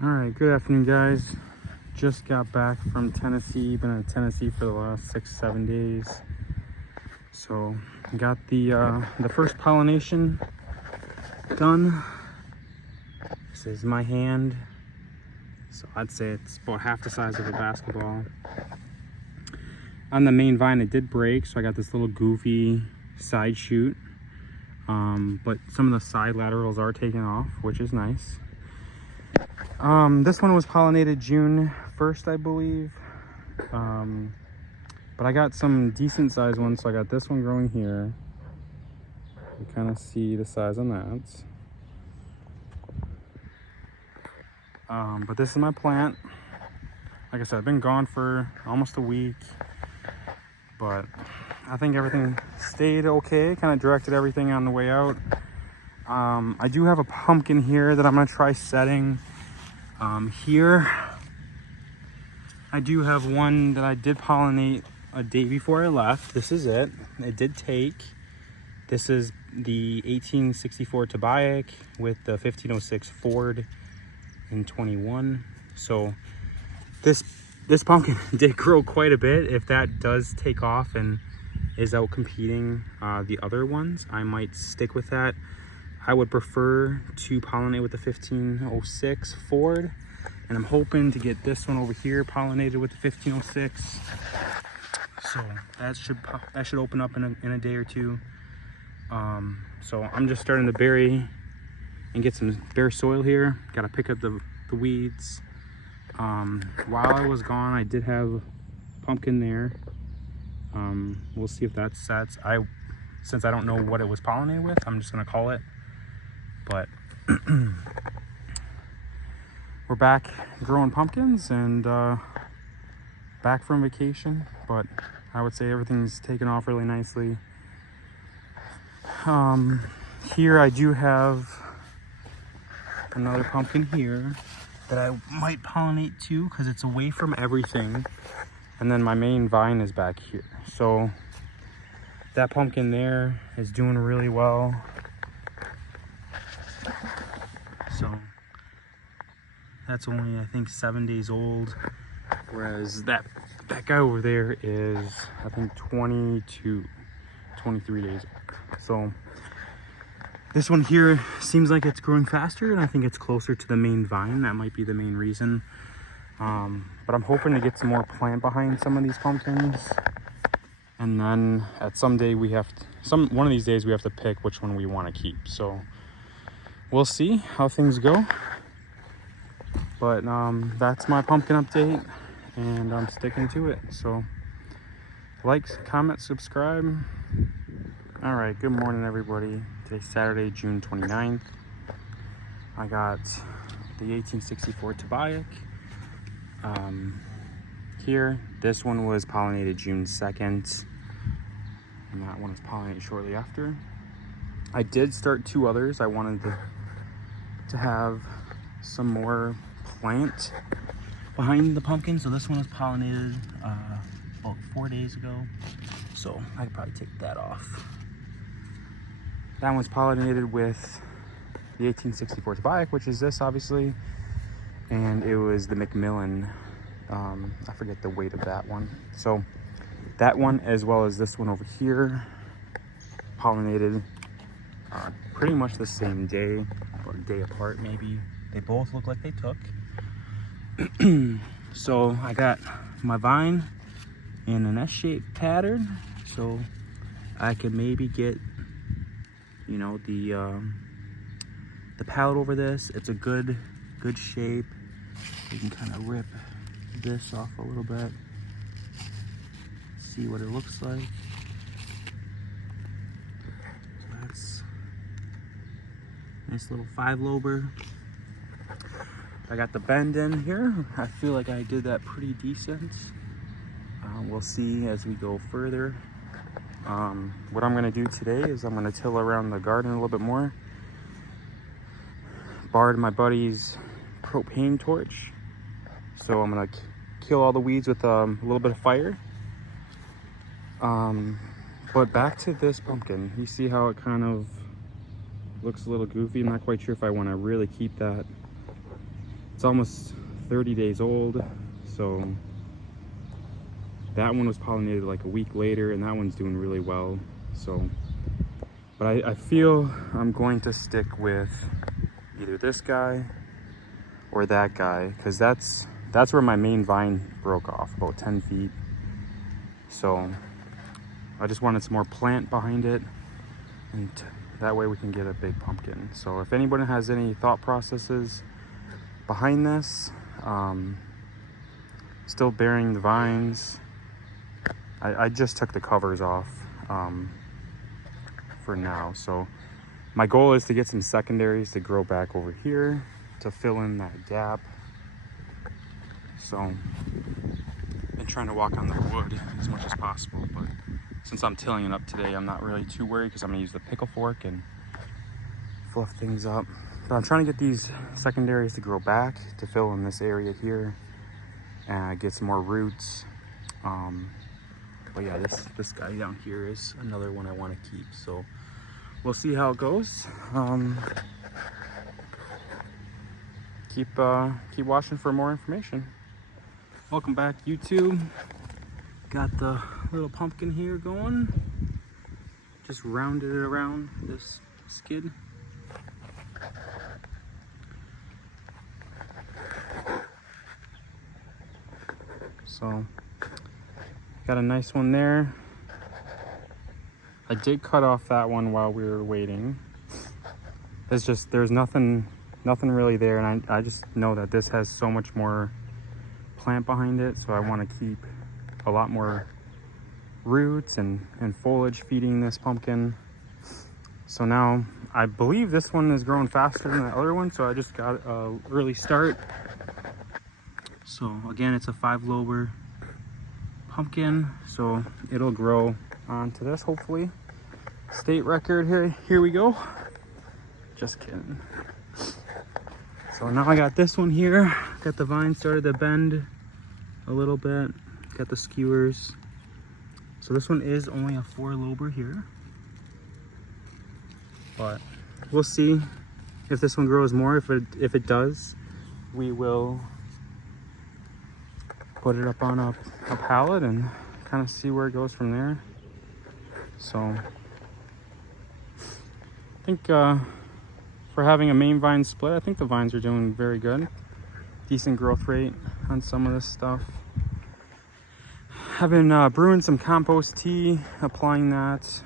All right, good afternoon, guys. Just got back from Tennessee. Been in Tennessee for the last 6-7 days. So got the first pollination done. This is my hand. So I'd say it's about half the size of a basketball. On the main vine, it did break, so I got this little goofy side shoot. But some of the side laterals are taken off, which is nice. This one was pollinated June 1st, I believe. But I got some decent sized ones, so I got this one growing here. You kind of see the size on that. But this is my plant. Like I said, I've been gone for almost a week, but I think everything stayed okay. Kind of directed everything on the way out. I do have a pumpkin here that I'm gonna try setting. Here I do have one that I did pollinate a day before I left. This is it. It did take. This is the 1864 Toboyek with the 1506 Ford in 21. So this pumpkin did grow quite a bit. If that does take off and is out competing the other ones, I might stick with that. I would prefer to pollinate with the 1506 Ford, and I'm hoping to get this one over here pollinated with the 1506. So that should open up in a day or two. So I'm just starting to bury and get some bare soil here. Got to pick up the weeds. While I was gone, I did have pumpkin there. We'll see if that sets. Since I don't know what it was pollinated with, I'm just gonna call it. But we're back growing pumpkins and back from vacation, but I would say everything's taken off really nicely. Here I do have another pumpkin here that I might pollinate too, because it's away from everything. And then my main vine is back here. So that pumpkin there is doing really well. So that's only, I think, 7 days old, whereas that guy over there is, I think, 23 days old. So this one here seems like it's growing faster, and I think it's closer to the main vine. That might be the main reason. But I'm hoping to get some more plant behind some of these pumpkins, and then at one of these days we have to pick which one we want to keep. So we'll see how things go. But that's my pumpkin update, and I'm sticking to it. So like, comment, subscribe. All right, good morning, everybody. Today's Saturday, June 29th. I got the 1864 Toboyek here. This one was pollinated June 2nd, and that one was pollinated shortly after. I did start 2 others. I wanted to have some more plant behind the pumpkin, so this one was pollinated about 4 days ago, so I could probably take that off. That one's pollinated with the 1864 Toboyek, which is this, obviously, and it was the Macmillan. I forget the weight of that one. So that one, as well as this one over here, pollinated pretty much the same day, or a day apart maybe. They both look like they took. So I got my vine in an S-shaped pattern, so I could maybe get, you know, the pallet over this. It's a good shape. You can kind of rip this off a little bit, see what it looks like. So that's a nice little 5-lober. I got the bend in here. I feel like I did that pretty decent. We'll see as we go further. What I'm gonna do today is I'm gonna till around the garden a little bit more. Borrowed my buddy's propane torch, so I'm gonna kill all the weeds with a little bit of fire. But back to this pumpkin. You see how it kind of looks a little goofy. I'm not quite sure if I want to really keep that It's almost 30 days old, so that one was pollinated like a week later, and that one's doing really well. So, but I feel I'm going to stick with either this guy or that guy, because that's where my main vine broke off, about 10 feet. So I just wanted some more plant behind it, and that way we can get a big pumpkin. So if anyone has any thought processes behind this, still bearing the vines, I just took the covers off for now. So my goal is to get some secondaries to grow back over here to fill in that gap. So I've been trying to walk on the wood as much as possible, but since I'm tilling it up today, I'm not really too worried because I'm gonna use the pickle fork and fluff things up. But I'm trying to get these secondaries to grow back to fill in this area here and get some more roots. But yeah, this guy down here is another one I want to keep. So we'll see how it goes. Keep watching for more information. Welcome back, YouTube. Got the little pumpkin here going. Just rounded it around this skid. So got a nice one there. I did cut off that one while we were waiting. It's just, there's nothing really there, and I just know that this has so much more plant behind it, so I want to keep a lot more roots and foliage feeding this pumpkin. So now I believe this one is growing faster than the other one, so I just got an early start. So again, it's a 5-lober pumpkin, so it'll grow onto this, hopefully. State record here we go. Just kidding. So now I got this one here. Got the vine started to bend a little bit. Got the skewers. So this one is only a 4-lober here, but we'll see if this one grows more. If it does, we will put it up on a pallet and kind of see where it goes from there. So I think for having a main vine split, I think the vines are doing very good. Decent growth rate on some of this stuff. I've been brewing some compost tea, applying that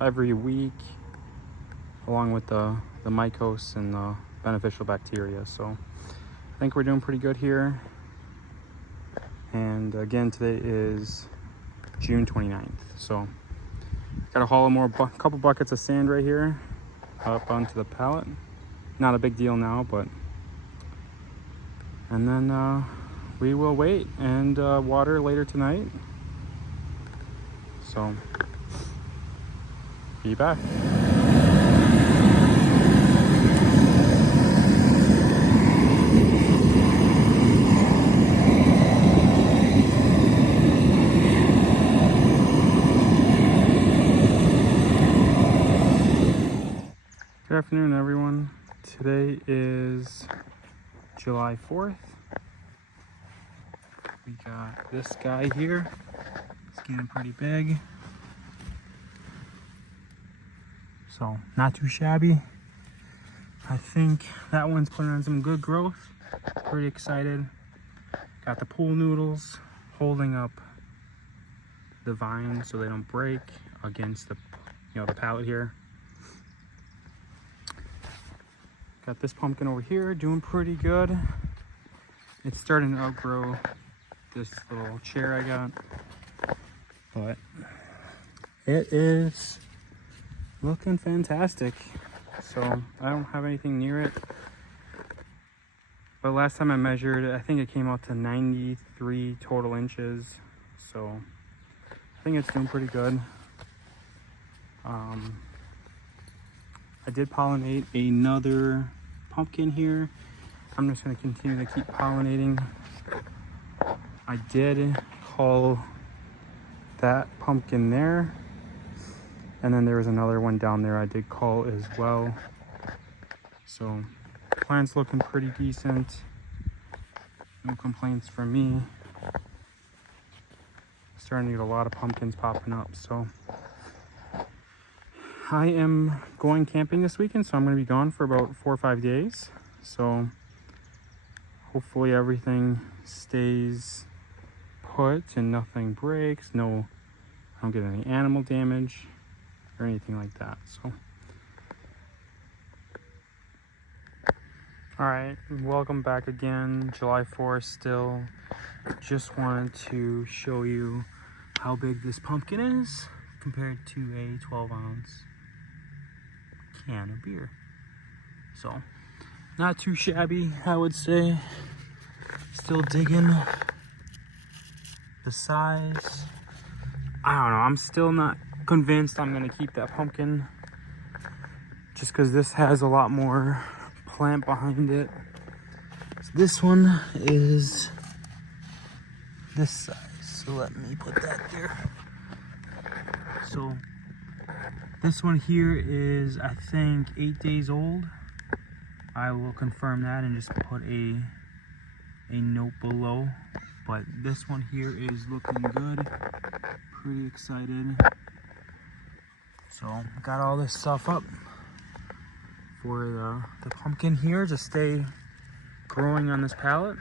every week, along with the mycos and the beneficial bacteria. So I think we're doing pretty good here. And again, today is June 29th. So gotta haul a couple buckets of sand right here up onto the pallet. Not a big deal now, but, and then we will wait and water later tonight. So be back. Good afternoon, everyone. Today is July 4th. We got this guy here. It's getting pretty big. So not too shabby. I think that one's putting on some good growth. Pretty excited. Got the pool noodles holding up the vines so they don't break against the pallet here. Got this pumpkin over here doing pretty good. It's starting to outgrow this little chair I got, but it is looking fantastic. So I don't have anything near it, but last time I measured, I think it came out to 93 total inches. So I think it's doing pretty good. I did pollinate another pumpkin here. I'm just going to continue to keep pollinating. I did cull that pumpkin there, and then there was another one down there I did cull as well. So plant's looking pretty decent. No complaints from me. Starting to get a lot of pumpkins popping up, so I am going camping this weekend, so I'm going to be gone for about 4 or 5 days. So hopefully everything stays put and nothing breaks. No, I don't get any animal damage or anything like that. So all right, welcome back again. July 4th still. Just wanted to show you how big this pumpkin is compared to a 12-ounce can of beer. So not too shabby, I would say. Still digging the size. I don't know, I'm still not convinced I'm gonna keep that pumpkin just because this has a lot more plant behind it. So this one is this size, so let me put that there. So this one here is, I think, 8 days old. I will confirm that and just put a note below. But this one here is looking good. Pretty excited. So got all this stuff up for the pumpkin here to stay growing on this pallet.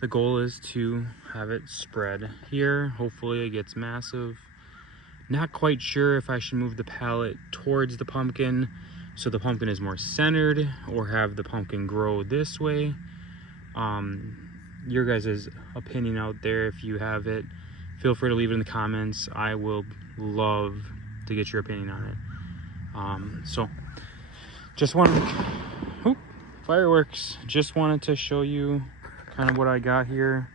The goal is to have it spread here. Hopefully it gets massive. Not quite sure if I should move the pallet towards the pumpkin so the pumpkin is more centered, or have the pumpkin grow this way. Your guys' opinion out there, if you have it, feel free to leave it in the comments. I will love to get your opinion on it. So just wanted to, fireworks. Just wanted to show you kind of what I got here.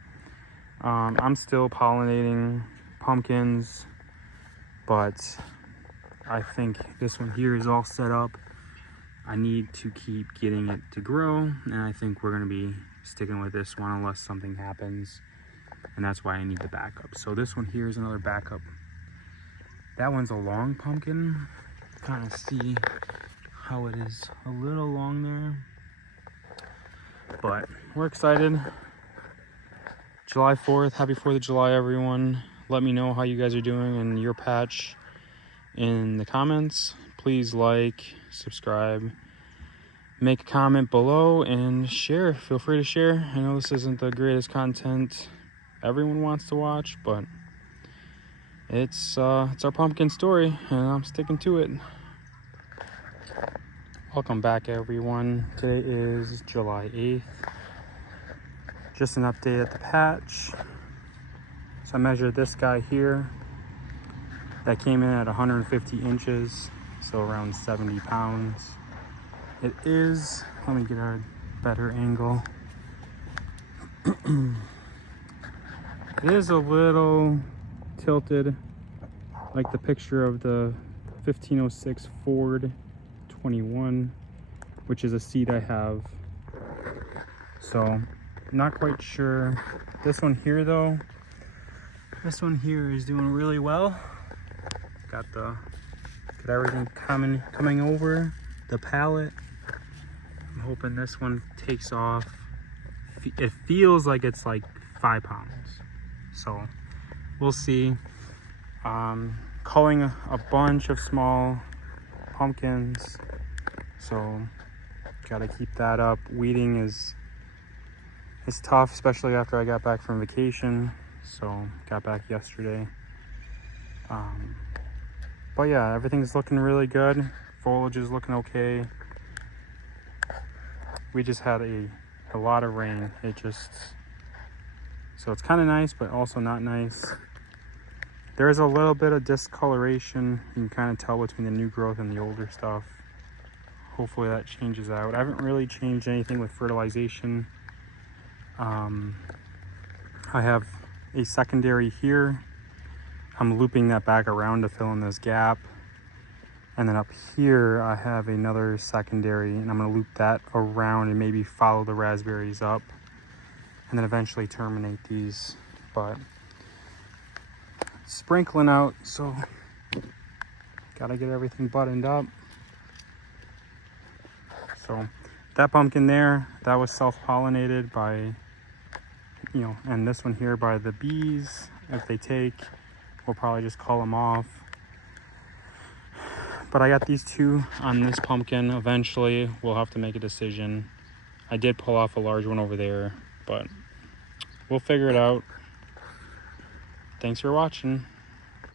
I'm still pollinating pumpkins, but I think this one here is all set up. I need to keep getting it to grow, and I think we're going to be sticking with this one unless something happens, and that's why I need the backup. So this one here is another backup. That one's a long pumpkin. Kind of see how it is a little long there, but we're excited. July 4th, happy 4th of July, everyone. Let me know how you guys are doing in your patch in the comments. Please like, subscribe, make a comment below, and share. Feel free to share. I know this isn't the greatest content everyone wants to watch, but it's our pumpkin story, and I'm sticking to it. Welcome back, everyone. Today is July 8th. Just an update at the patch. So I measured this guy here. That came in at 150 inches, so around 70 pounds. It is, let me get a better angle. It is a little tilted, like the picture of the 1506 Ford 21, which is a seat I have. So not quite sure. This one here though, this one here is doing really well. Got everything coming over the pallet. I'm hoping this one takes off. It feels like it's like 5 pounds, so we'll see. Culling a bunch of small pumpkins, so gotta keep that up. Weeding is tough, especially after I got back from vacation. So got back yesterday. But yeah, everything's looking really good. Foliage is looking okay. We just had a lot of rain. So it's kind of nice, but also not nice. There is a little bit of discoloration. You can kind of tell between the new growth and the older stuff. Hopefully that changes out. I haven't really changed anything with fertilization. I have a secondary here. I'm looping that back around to fill in this gap. And then up here, I have another secondary, and I'm gonna loop that around and maybe follow the raspberries up and then eventually terminate these. But sprinkling out, so gotta get everything buttoned up. So that pumpkin there, that was self-pollinated by, you know, and this one here by the bees. If they take, we'll probably just cull them off. But I got these two on this pumpkin. Eventually, we'll have to make a decision. I did pull off a large one over there, but we'll figure it out. Thanks for watching.